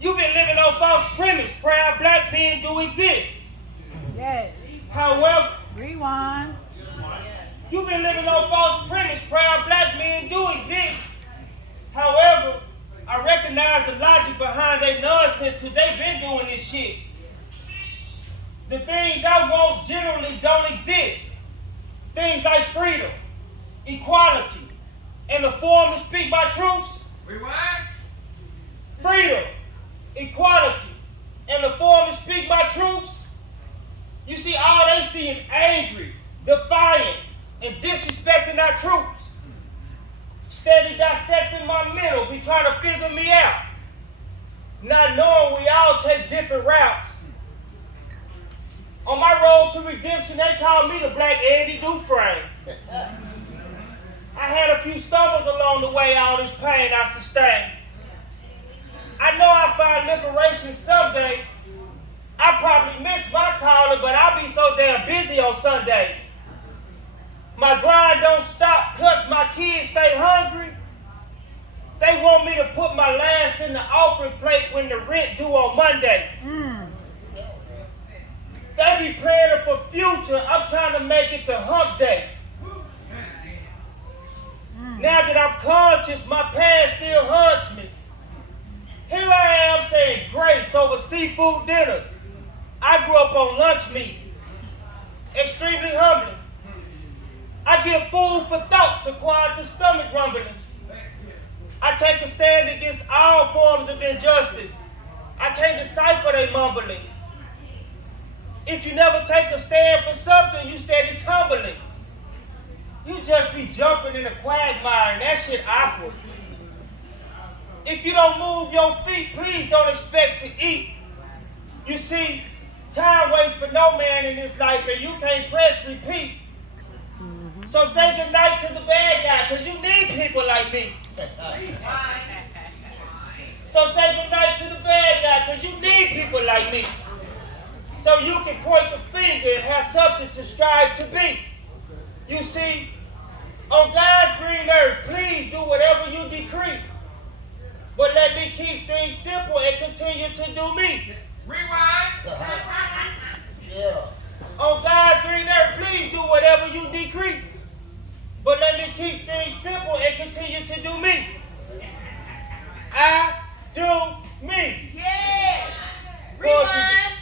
You've been living on false premise. Proud black men do exist. Yes. However, Rewind. you've been living on false premise. Proud black men do exist. However, I recognize the logic behind their nonsense because they've been doing this shit. The things I want generally don't exist. Things like freedom, equality, and the forum to speak my truths. Rewind. Freedom, equality, and the forum to speak my truths. You see, all they see is angry, defiance, and disrespecting our troops. Steady dissecting my mental, be trying to figure me out. Not knowing we all take different routes. On my road to redemption, they call me the Black Andy Dufresne. I had a few stumbles along the way, all this pain I sustained. I know I'll find liberation someday. I probably miss my calling, but I'll be so damn busy on Sundays. My grind don't stop, plus my kids stay hungry. They want me to put my last in the offering plate when the rent due on Monday. They be planning for future. I'm trying to make it to hump day. Now that I'm conscious, my past still haunts me. Here I am saying grace over seafood dinners. I grew up on lunch meat. Extremely humbling. I give food for thought to quiet the stomach rumbling. I take a stand against all forms of injustice. I can't decipher they mumbling. If you never take a stand for something, you steady tumbling. You just be jumping in a quagmire, and that shit awkward. If you don't move your feet, please don't expect to eat. You see, time waits for no man in this life, and you can't press repeat. So say goodnight to the bad guy, because you need people like me. So say goodnight to the bad guy, because you need people like me. So you can point the finger and have something to strive to be. You see, on God's green earth, please do whatever you decree. But let me keep things simple and continue to do me. Rewind. Yeah. On God's green earth, please do whatever you decree. But let me keep things simple and continue to do me. I do me. Yes. Rewind.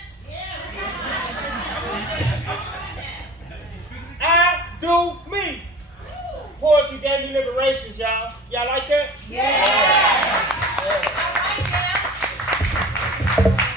I do me. Poetry gave me liberations, y'all. Y'all like that?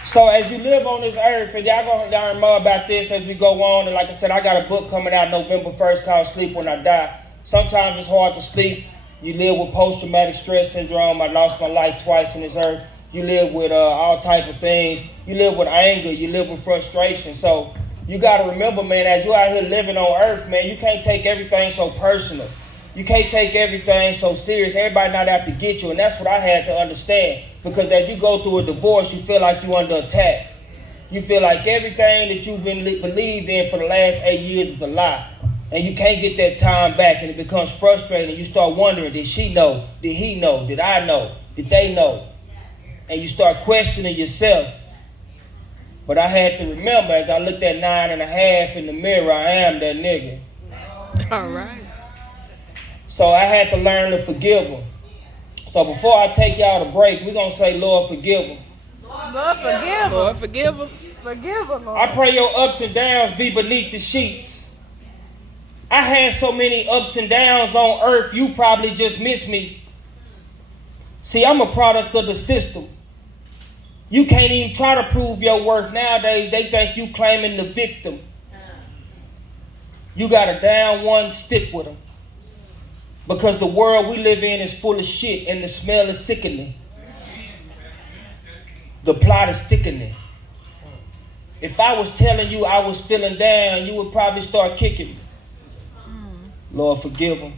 So as you live on this earth, and y'all gonna learn more about this as we go on. And like I said, I got a book coming out November 1st called Sleep When I Die. Sometimes it's hard to sleep. You live with post-traumatic stress syndrome. I lost my life twice on this earth. You live with all type of things. You live with anger. You live with frustration. So you got to remember, man, as you're out here living on earth, man, you can't take everything so personal. You can't take everything so serious. Everybody not out to get you, and that's what I had to understand. Because as you go through a divorce, you feel like you're under attack. You feel like everything that you've been believed in for the last 8 years is a lie. And you can't get that time back, and it becomes frustrating. You start wondering, did she know? Did he know? Did I know? Did they know? And you start questioning yourself. But I had to remember, as I looked at 9.5 in the mirror, I am that nigga. All right. So I had to learn to forgive him. So before I take y'all to break, we're going to say, Lord, forgive him. Lord, forgive him. Lord, forgive him. Forgive him, Lord. I pray your ups and downs be beneath the sheets. I had so many ups and downs on earth, you probably just miss me. See, I'm a product of the system. You can't even try to prove your worth nowadays. They think you claiming the victim. You got a down one, stick with them. Because the world we live in is full of shit and the smell is sickening. The plot is thickening. If I was telling you I was feeling down, you would probably start kicking me. Lord, forgive them.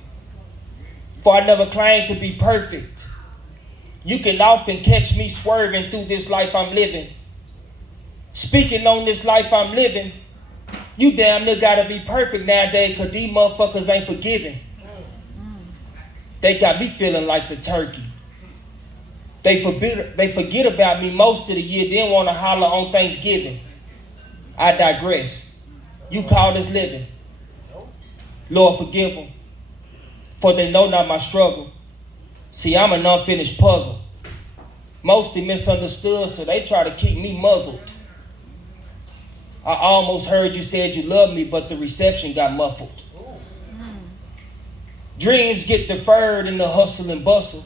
For I never claimed to be perfect. You can often catch me swerving through this life I'm living. Speaking on this life I'm living, you damn near gotta be perfect nowadays because these motherfuckers ain't forgiving. They got me feeling like the turkey. They forget about me most of the year, then want to holler on Thanksgiving. I digress. You call this living. Lord, forgive them, for they know not my struggle. See, I'm an unfinished puzzle. Mostly misunderstood, so they try to keep me muzzled. I almost heard you said you loved me, but the reception got muffled. Dreams get deferred in the hustle and bustle.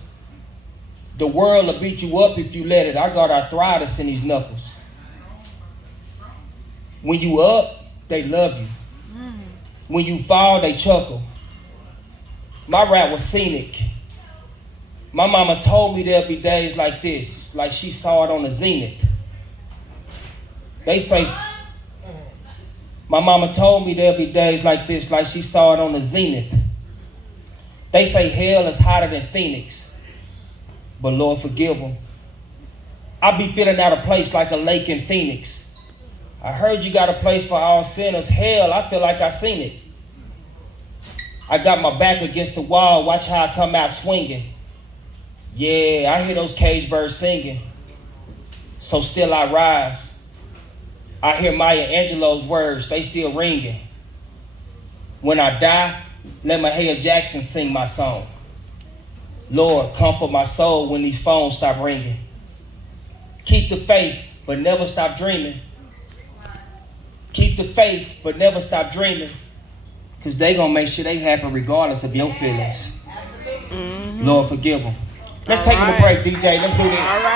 The world will beat you up if you let it. I got arthritis in these knuckles. When you up, they love you. When you fall, they chuckle. My rap was scenic. My mama told me there'll be days like this, like she saw it on the zenith. They say, my mama told me there'll be days like this, like she saw it on the zenith. They say hell is hotter than Phoenix, but Lord forgive them. I be feeling out of place like a lake in Phoenix. I heard you got a place for all sinners. Hell, I feel like I seen it. I got my back against the wall, watch how I come out swinging. Yeah, I hear those cage birds singing. So still I rise. I hear Maya Angelou's words, they still ringing. When I die, let Mahalia Jackson sing my song. Lord, comfort my soul when these phones stop ringing. Keep the faith, but never stop dreaming. Keep the faith, but never stop dreaming. Because they going to make sure they happen regardless of your feelings. Lord, forgive them. Let's take a break, DJ. Let's do this. All right.